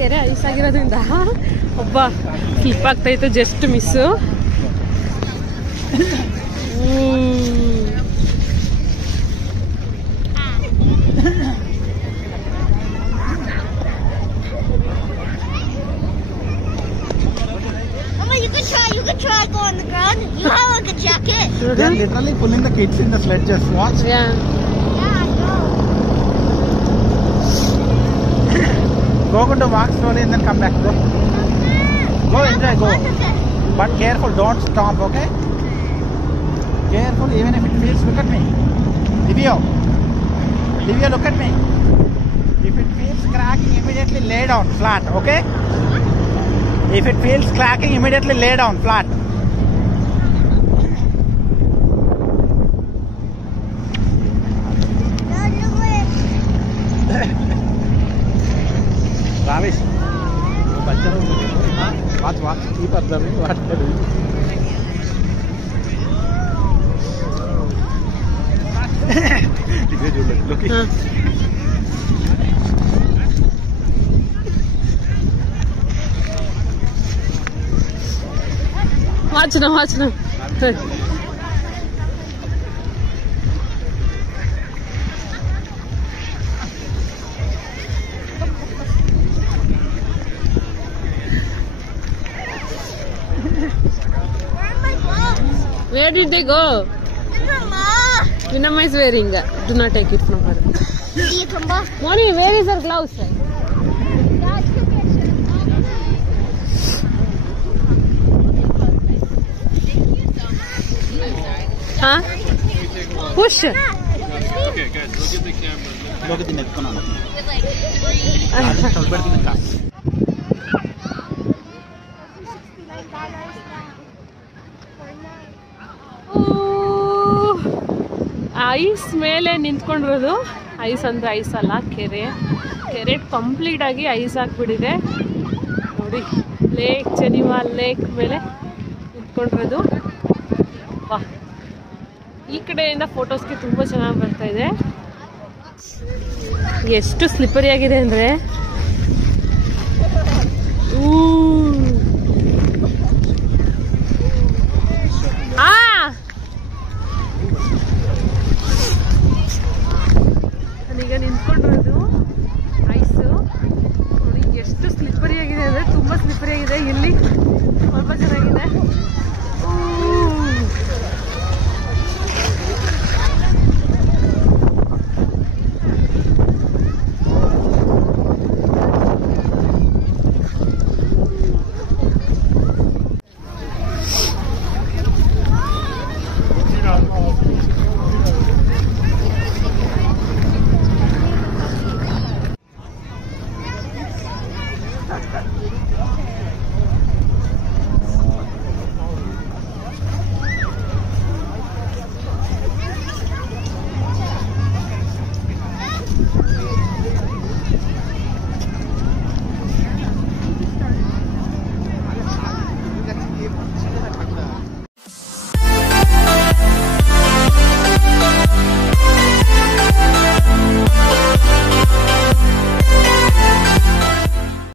ಕೆರೆ ಐಸ್ ಆಗಿರೋದ್ರಿಂದ ಒಬ್ಬ ಸ್ಲಿಪ್ ಆಗ್ತಾಯಿತ್ತು, just miss. You can try go on the ground. You have like a jacket. They're literally pulling the kids in the sledges. Watch. Yeah. Yeah, I know. Go going to walk slowly and then come back. Go. Go enjoy. Go. But careful. Don't stop. Okay. Careful. Even if it feels. Look at me. Divya. Divya, look at me. If it feels cracking, immediately lay down flat. Okay. If it feels cracking, immediately lay down flat. Ravish, watch. Keep observing what they're doing. Look. Watch now. Where did they go? Vinamma is wearing. Do not take it from her. Moni, where is her gloves? Huh? Push. Okay, good. Look at the camera. Look at the next one. Ice ಮೇಲೆ ನಿಂತ್ಕೊಂಡಿರೋದು. Ice ಅಂದರೆ ice ಅಲ್ಲ, ಕೆರೆ complete ಆಗಿ ice ಹಾಕ್ಬಿಟ್ಟಿದೆ ನೋಡಿ. Lake ಚೆನಿವಾ lake ಮೇಲೆ ನಿಂತ್ಕೊಂಡಿರೋದು. ವಾಹ್, ಈ ಕಡೆಯಿಂದ ಫೋಟೋಸ್ಗೆ ತುಂಬ ಚೆನ್ನಾಗಿ ಬರ್ತಾ ಇದೆ. ಎಷ್ಟು ಸ್ಲಿಪ್ಪರಿ ಆಗಿದೆ ಅಂದರೆ ನಾನೀಗ ನಿಂತ್ಕೊಂಡಿರೋದು ಐಸು ನೋಡಿ. ಎಷ್ಟು ಸ್ಲಿಪ್ಪರಿ ಆಗಿದೆ ಅಂದರೆ ತುಂಬ ಸ್ಲಿಪ್ಪರಿ ಆಗಿದೆ. ಇಲ್ಲಿ ಸ್ವಲ್ಪ ಚೆನ್ನಾಗಿದೆ.